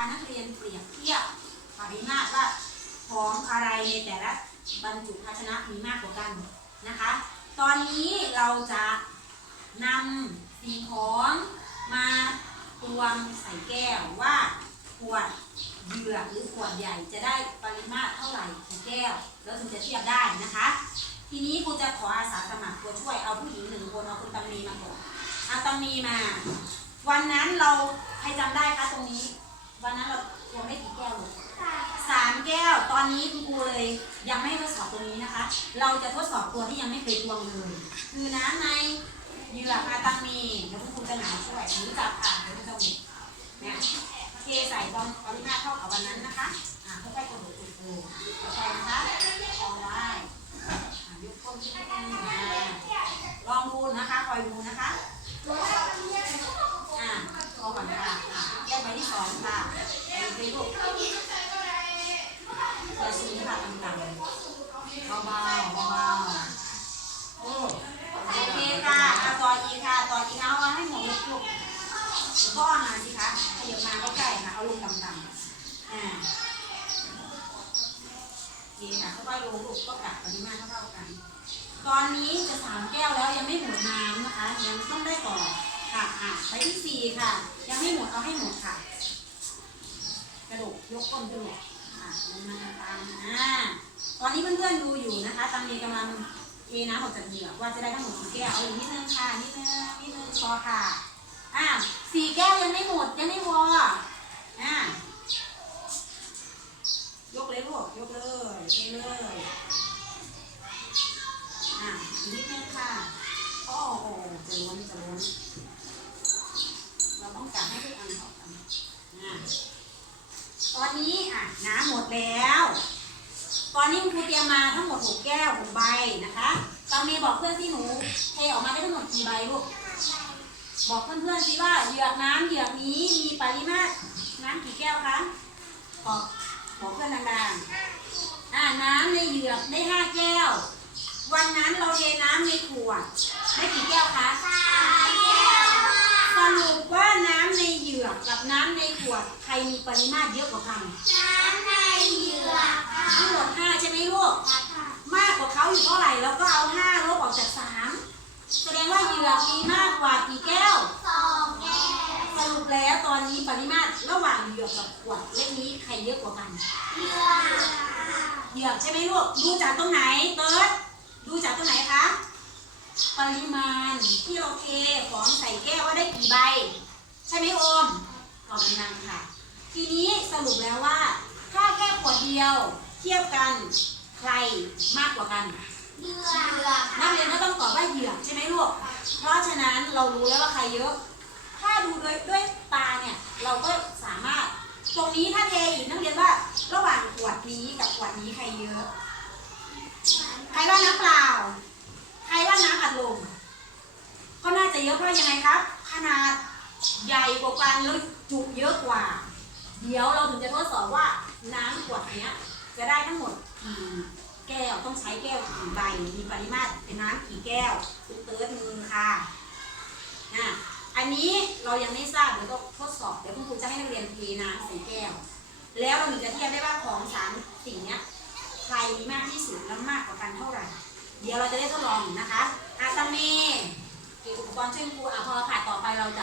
านักเรียนเปรียบเทียบปริมาตรว่าของอะไรในแต่ละบรรจุภาชนะมีมากกว่ากันนะคะ ตอนนี้เราจะนำสิ่งของมาตวงใส่แก้วว่าขวดเหยือกหรือขวดใหญ่จะได้ปริมาตรเท่าไหร่ของแก้ว แล้วถึงจะเทียบได้นะคะ ทีนี้ครูจะขออาสาสมัครตัวช่วยเอาผู้หญิงหนึ่งคนเอาคุณตังมีมาก่อนเอาตังมีมา วันนั้นเราใครจำได้คะตรงนี้ วันนั้นเราตวงได้กี่แก้วลูกสามแก้ว ต อนนี้คุณครูเลยยังไม่ทดสอบตรงนี้นะคะ เราจะทดสอบตัวที่ยังไม่เคยตวงเลย คือน้ำในเหยือกอาตังมีเดี๋ยวคุณครูจะหนาช่วยหรือจับค่ะเดี๋ยวคุณจะหมุนเนี่ยเทใส่ตอนปริมาตรเท่ากับวันนั้นนะคะอ่าค่อยๆกระโดดอุดโอ่งต่อไปนะคะเอไว้อ่ายกก้นขึ้นมาลองดูนะคะคอยดูนะคะอ่าพอก่อนค่ะแยกไปที่สองค่ะไปลู กอย่าชี้ค่ะต่ำๆเบาๆเบาๆโอ้โอเคค่ะเอาต่ออีกค่ะต่ออีกเอาให้หมดลูกลูกก็มาสิคะขยับมาใกล้ๆค่ะเอาลูกต่ำๆอ่าโอเคค่ะค่อยๆลงลูกก็กลับปริมาตรเท่าๆกัน ตอนนี้จะสามแก้วแล้วยังไม่หมดน้ำนะคะยังต้องได้ต่อค่ะอะไปที่สี่ค่ะ ยังไม่หมดเอาให้หมดค่ะกระโดดยกก้นขึ้น อะลงมาตามอ่าตอนนี้เพื่อนๆดูอยู่นะคะตังเมกำลังเทน้ำออกจากเหยือกว่าจะได้ทั้งหมดกี่แก้วเอาอีกนิดนึงค่ะนิดนึงนิดนึงพอค่ะอะสี่แก้วยังไม่หมดยังไม่พออะยกเลยลูกยกเลยเทเลยอะอีกนิดนึงค่ะโอ้โหจะล้นจะล้นเราต้องจับให้ทุกอันเท่ากันอะตอนนี้อะน้ำหมดแล้ว ตอ นนี้คุณครูเตรียมมาทั้งหมดหกแก้วหกใบนะคะตอนเมย์บอกเพื่อนที่หนูเทออกมาได้ทั้งหมดกี่ใบลูก บอกเพื่อนๆสิว่าเหยือกน้ำเหยือกนี้มีปริมาตรน้ำกี่แก้วคะบอกบอกเพื่อนดังๆอ่าน้ำในเหยือกได้ห้าแก้ว วันนั้นเราเทน้ำในขวดได้กี่แก้วคะสรุปว่าน้ำในเหยือกกับน้ำในขวดใครมีปริมาตรเยอะกว่ากันทั้งหมดห้าใช่ไหมลูก มากกว่าเขา อยู่เท่าไหร่เราก็เอาห้าลบออกจากสามแสดงว่าเหยือกมีมากกว่ากี่แก้วสรุปแล้วตอนนี้ปริมาตรระหว่างเหยือกกับขวดเล็กนี้ใครเยอะกว่ากันเหยือกใช่ไหมลูกดูจากตรงไหนเติร์ดดูจากตรงไหนคะปริมาณที่เราเทของใส่แก้วว่าได้กี่ใบ ใช่ไหมโอมตอบดังๆค่ะ ทีนี้สรุปแล้วว่า ถ้าแค่ขวดเดียวเทียบกัน ใครมากกว่ากันนักเรียนก็ต้องตอบว่าเหยือกใช่ไหมลูก เพราะฉะนั้นเรารู้แล้วว่าใครเยอะ ถ้าดูด้วยด้วยตาเนี่ยเราก็สามารถ ตรงนี้ถ้าเทอีกนักเรียนว่าระหว่างขวดนี้กับขวดนี้ใครเยอะ ใครว่าน้ำเปล่า ใครว่าน้ำอัดลม ก็น่าจะเยอะเพราะยังไงครับ ขนาดใหญ่กว่ากันแล้วจุเยอะกว่า เดี๋ยวเราถึงจะทดสอบว่าน้ำขวดเนี้ยจะได้ทั้งหมด กี่แก้วต้องใช้แก้วกี่ใบ มีปริมาตรเป็นน้ำกี่แก้วคุณเติร์ดมือค่ะอะอันนี้เรายังไม่ทราบเดี๋ยวต้องทดสอบเดี๋ยวคุณครูจะให้นักเรียนเทน้ำใส่แก้ว แล้วเราถึงจะเทียบได้ว่าของสามสิ่งเนี้ยใครมีมากที่สุดและมากกว่ากันเท่าไหร่ เดี๋ยวเราจะได้ทดลองนะคะอาตาเมเก็บอุปกรณ์ช่วยครูอะพอค่ะต่อไปเราจะ